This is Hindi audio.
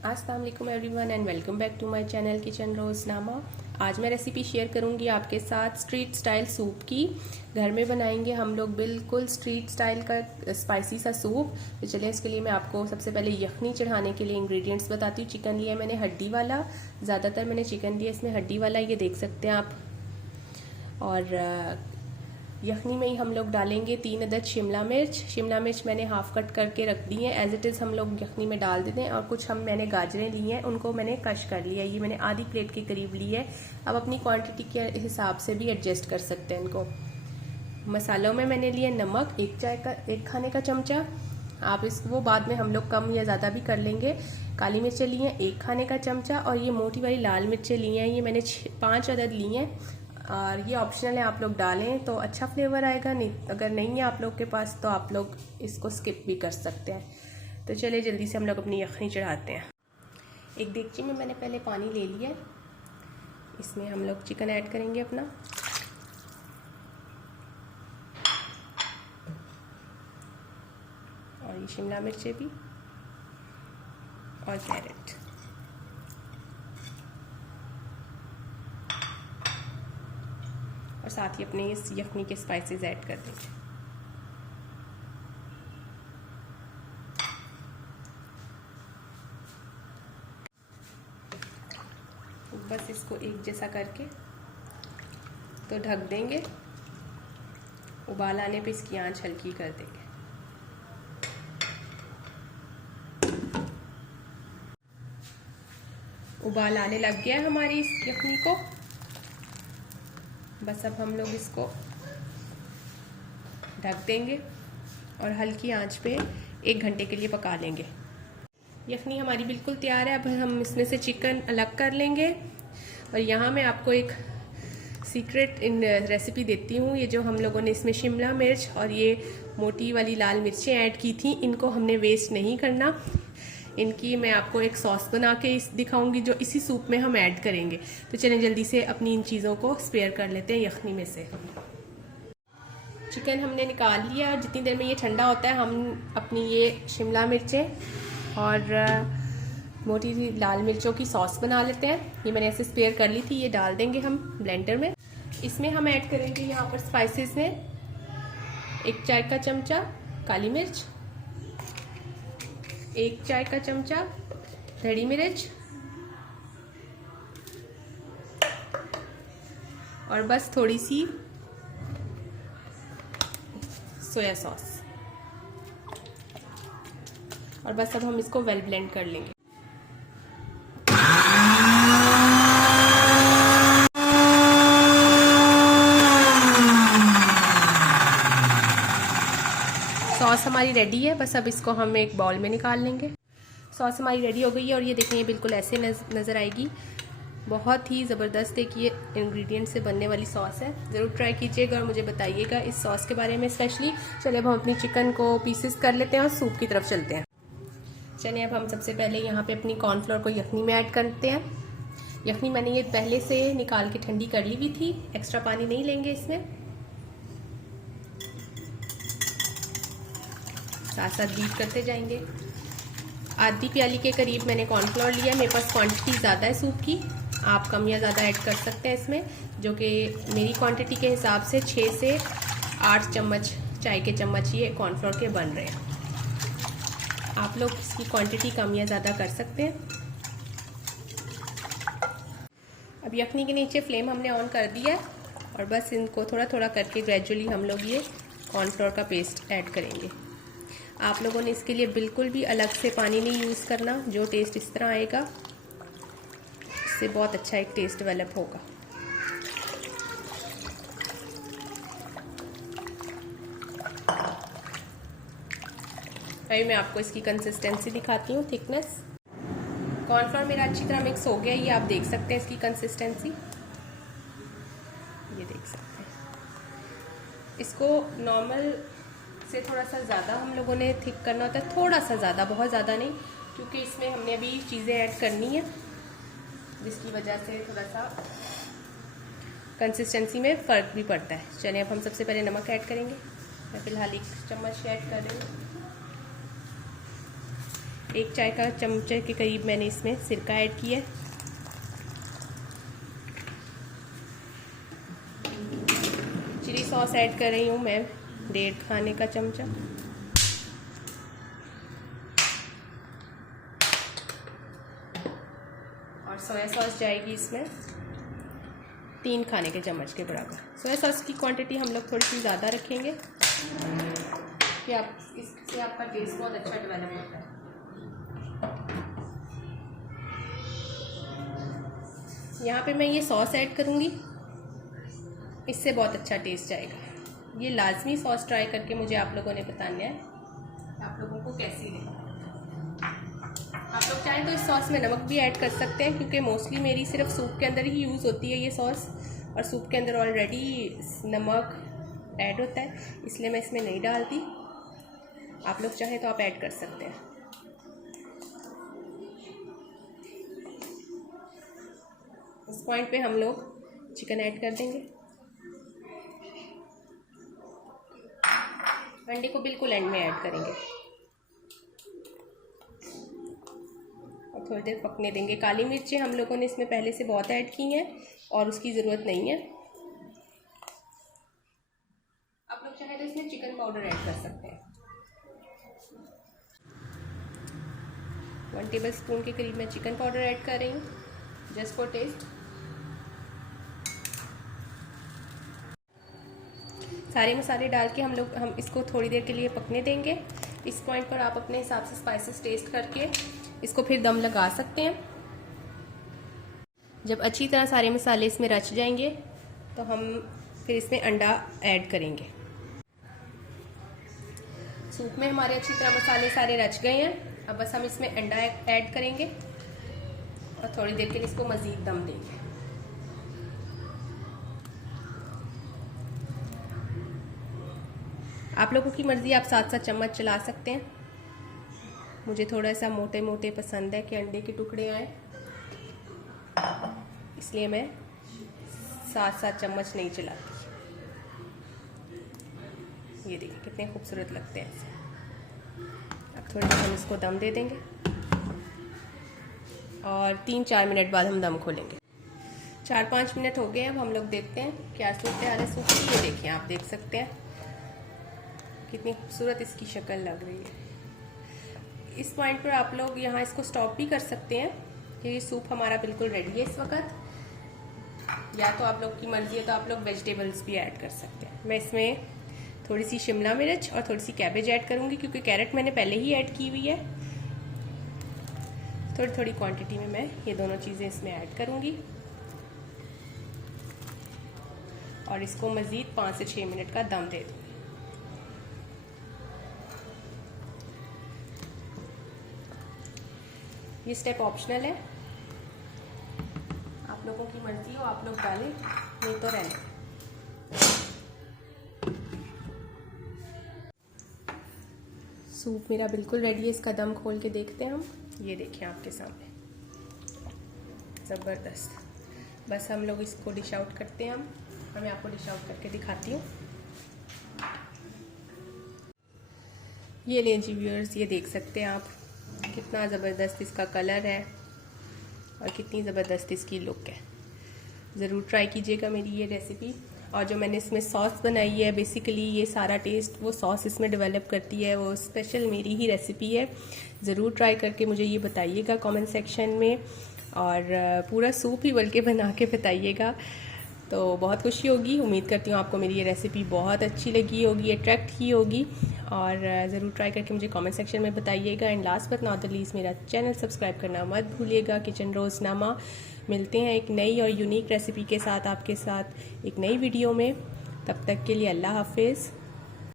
अस्सलाम वालेकुम everyone and welcome back to my channel kitchen Roznama. आज मैं रेसिपी शेयर करूंगी आपके साथ स्ट्रीट स्टाइल सूप की। घर में बनाएंगे हम लोग बिल्कुल स्ट्रीट स्टाइल का स्पाइसी सा सूप। तो चलिए इसके लिए मैं आपको सबसे पहले यखनी चढ़ाने के लिए इंग्रेडिएंट्स बताती हूँ। चिकन लिया मैंने हड्डी वाला, ज़्यादातर मैंने चिकन लिया इसमें हड्डी वाला, ये देख सकते हैं आप। और यखनी में ही हम लोग डालेंगे 3 अदद शिमला मिर्च मैंने हाफ कट करके रख दी है। एज इट इज़ हम लोग यखनी में डाल देते हैं। और कुछ मैंने गाजरें ली हैं, उनको मैंने क्रश कर लिया है। ये मैंने आधी प्लेट के करीब ली है। अब अपनी क्वांटिटी के हिसाब से भी एडजस्ट कर सकते हैं इनको। मसालों में मैंने लिया नमक, एक खाने का चमचा। आप वो बाद में हम लोग कम या ज़्यादा भी कर लेंगे। काली मिर्चें ली हैं 1 खाने का चमचा। और ये मोटी वाली लाल मिर्चें ली हैं, ये मैंने 5 अदद ली हैं। और ये ऑप्शनल है, आप लोग डालें तो अच्छा फ्लेवर आएगा, नहीं अगर नहीं है आप लोग के पास तो आप लोग इसको स्किप भी कर सकते हैं। तो चलिए जल्दी से हम लोग अपनी यखनी चढ़ाते हैं। एक देगची में मैंने पहले पानी ले लिया, इसमें हम लोग चिकन ऐड करेंगे अपना। और ये शिमला मिर्चें भी और कैरेट। और साथ ही अपने इस यखनी के स्पाइसेस ऐड कर देंगे। बस इसको एक जैसा करके तो ढक देंगे। उबाल आने पे इसकी आंच हल्की कर देंगे। उबाल आने लग गया है हमारी इस यखनी को। बस अब हम लोग इसको ढक देंगे और हल्की आंच पे 1 घंटे के लिए पका लेंगे। यखनी हमारी बिल्कुल तैयार है। अब हम इसमें से चिकन अलग कर लेंगे। और यहाँ मैं आपको एक सीक्रेट रेसिपी देती हूँ। ये जो हम लोगों ने इसमें शिमला मिर्च और ये मोटी वाली लाल मिर्चें ऐड की थी, इनको हमने वेस्ट नहीं करना। इनकी मैं आपको एक सॉस बना के दिखाऊंगी जो इसी सूप में हम ऐड करेंगे। तो चलें जल्दी से अपनी इन चीज़ों को स्पेयर कर लेते हैं यखनी में से। चिकन हमने निकाल लिया और जितनी देर में ये ठंडा होता है हम अपनी ये शिमला मिर्चें और मोटी लाल मिर्चों की सॉस बना लेते हैं। ये मैंने ऐसे स्पेयर कर ली थी, ये डाल देंगे हम ब्लेंडर में। इसमें हम ऐड करेंगे यहाँ पर स्पाइसेस में 1 चाय का चमचा काली मिर्च, 1 चाय का चमचा धड़ी मिर्च और बस थोड़ी सी सोया सॉस। और बस अब हम इसको वेल ब्लेंड कर लेंगे। सॉस हमारी रेडी है। बस अब इसको हम एक बाउल में निकाल लेंगे। सॉस हमारी रेडी हो गई है और ये देखें ये बिल्कुल ऐसे नज़र आएगी। बहुत ही ज़बरदस्त एक ये इंग्रेडिएंट से बनने वाली सॉस है। ज़रूर ट्राई कीजिएगा और मुझे बताइएगा इस सॉस के बारे में स्पेशली। चलिए अब हम अपनी चिकन को पीसेस कर लेते हैं और सूप की तरफ चलते हैं। चलिए अब हम सबसे पहले यहाँ पे अपनी कॉर्नफ्लोर को यखनी में ऐड करते हैं। यखनी मैंने ये पहले से निकाल के ठंडी कर ली हुई थी, एक्स्ट्रा पानी नहीं लेंगे इसमें। साथ साथ बीट करते जाएंगे। आधी प्याली के करीब मैंने कॉर्नफ्लोर लिया। मेरे पास क्वांटिटी ज़्यादा है सूप की, आप कम या ज़्यादा ऐड कर सकते हैं इसमें, जो कि मेरी क्वांटिटी के हिसाब से 6 से 8 चम्मच चाय के चम्मच ये कॉर्नफ्लोर के बन रहे हैं। आप लोग इसकी क्वांटिटी कम या ज़्यादा कर सकते हैं। अब यखनी के नीचे फ्लेम हमने ऑन कर दिया है और बस इनको थोड़ा थोड़ा करके ग्रेजुअली हम लोग ये कॉर्नफ्लोर का पेस्ट ऐड करेंगे। आप लोगों ने इसके लिए बिल्कुल भी अलग से पानी नहीं यूज़ करना। जो टेस्ट इस तरह आएगा इससे बहुत अच्छा एक टेस्ट डेवलप होगा। अभी मैं आपको इसकी कंसिस्टेंसी दिखाती हूँ, थिकनेस। कॉर्नफ्लोर मेरा अच्छी तरह मिक्स हो गया, ये आप देख सकते हैं इसकी कंसिस्टेंसी, ये देख सकते हैं। इसको नॉर्मल से थोड़ा सा ज़्यादा हम लोगों ने थिक करना होता है, थोड़ा सा ज़्यादा, बहुत ज़्यादा नहीं, क्योंकि इसमें हमने अभी चीज़ें ऐड करनी है जिसकी वजह से थोड़ा सा कंसिस्टेंसी में फ़र्क भी पड़ता है। चलिए अब हम सबसे पहले नमक ऐड करेंगे। मैं फ़िलहाल 1 चम्मच ऐड कर रही हूँ। 1 चाय का चमचे के करीब मैंने इसमें सिरका ऐड किया है। चिली सॉस ऐड कर रही हूँ मैं 1.5 खाने का चमचा। और सोया सॉस जाएगी इसमें 3 खाने के चम्मच के बराबर। सोया सॉस की क्वांटिटी हम लोग थोड़ी सी ज़्यादा रखेंगे कि आप इससे आपका टेस्ट बहुत अच्छा डेवलप होता है। यहाँ पे मैं ये सॉस ऐड करूँगी, इससे बहुत अच्छा टेस्ट आएगा। ये लाजमी सॉस ट्राई करके मुझे आप लोगों ने बताना है आप लोगों को कैसी लगी। आप लोग चाहें तो इस सॉस में नमक भी ऐड कर सकते हैं, क्योंकि मोस्टली मेरी सिर्फ सूप के अंदर ही यूज़ होती है ये सॉस, और सूप के अंदर ऑलरेडी नमक ऐड होता है, इसलिए मैं इसमें नहीं डालती। आप लोग चाहें तो आप ऐड कर सकते हैं। इस पॉइंट पे हम लोग चिकन ऐड कर देंगे। अंडे को बिल्कुल एंड में ऐड करेंगे और थोड़ी देर पकने देंगे। काली मिर्चें हम लोगों ने इसमें पहले से बहुत ऐड की हैं और उसकी ज़रूरत नहीं है। आप लोग चाहे तो इसमें चिकन पाउडर ऐड कर सकते हैं। 1 टेबल स्पून के करीब मैं चिकन पाउडर ऐड कर रही हूँ जस्ट फॉर टेस्ट। सारे मसाले डाल के हम इसको थोड़ी देर के लिए पकने देंगे। इस पॉइंट पर आप अपने हिसाब से स्पाइसेस टेस्ट करके इसको फिर दम लगा सकते हैं। जब अच्छी तरह सारे मसाले इसमें रच जाएंगे तो हम फिर इसमें अंडा ऐड करेंगे। सूप में हमारे अच्छी तरह मसाले सारे रच गए हैं। अब बस हम इसमें अंडा ऐड करेंगे और थोड़ी देर के लिए इसको मज़ीद दम देंगे। आप लोगों की मर्ज़ी, आप साथ साथ चम्मच चला सकते हैं। मुझे थोड़ा सा मोटे मोटे पसंद है कि अंडे के टुकड़े आए, इसलिए मैं साथ साथ चम्मच नहीं चलाती। ये देखिए कितने खूबसूरत लगते हैं ऐसे। अब थोड़ी देर हम इसको दम दे देंगे और 3-4 मिनट बाद हम दम खोलेंगे। 4-5 मिनट हो गए। अब हम लोग देखते हैं क्या सूप है। सूप की ये देखिए, आप देख सकते हैं कितनी खूबसूरत इसकी शक्ल लग रही है। इस पॉइंट पर आप लोग यहाँ इसको स्टॉप भी कर सकते हैं कि ये सूप हमारा बिल्कुल रेडी है इस वक्त। या तो आप लोग की मर्जी है तो आप लोग वेजिटेबल्स भी ऐड कर सकते हैं। मैं इसमें थोड़ी सी शिमला मिर्च और थोड़ी सी कैबेज ऐड करूँगी, क्योंकि कैरेट मैंने पहले ही ऐड की हुई है। थोड़ी थोड़ी क्वांटिटी में मैं ये दोनों चीज़ें इसमें ऐड करूँगी और इसको मज़ीद 5 से 6 मिनट का दम दे दूँगी। ये स्टेप ऑप्शनल है, आप लोगों की मर्जी हो आप लोग डालें, नहीं तो रहने। सूप मेरा बिल्कुल रेडी है। इसका दम खोल के देखते हैं हम। ये देखिए आपके सामने ज़बरदस्त। बस हम लोग इसको डिश आउट करते हैं। मैं आपको डिश आउट करके दिखाती हूँ। ये लें जी व्यूअर्स, ये देख सकते हैं आप कितना ज़बरदस्त इसका कलर है और कितनी ज़बरदस्त इसकी लुक है। ज़रूर ट्राई कीजिएगा मेरी ये रेसिपी। और जो मैंने इसमें सॉस बनाई है, बेसिकली ये सारा टेस्ट वो सॉस इसमें डेवलप करती है, वो स्पेशल मेरी ही रेसिपी है। ज़रूर ट्राई करके मुझे ये बताइएगा कमेंट सेक्शन में, और पूरा सूप ही बल्कि बना के बताइएगा, तो बहुत खुशी होगी। उम्मीद करती हूँ आपको मेरी ये रेसिपी बहुत अच्छी लगी होगी, अट्रैक्ट की होगी, और ज़रूर ट्राई करके मुझे कमेंट सेक्शन में बताइएगा। And last but not the least, मेरा चैनल सब्सक्राइब करना मत भूलिएगा। किचन रोज़नामा। मिलते हैं एक नई और यूनिक रेसिपी के साथ आपके साथ एक नई वीडियो में। तब तक के लिए अल्लाह हाफिज़।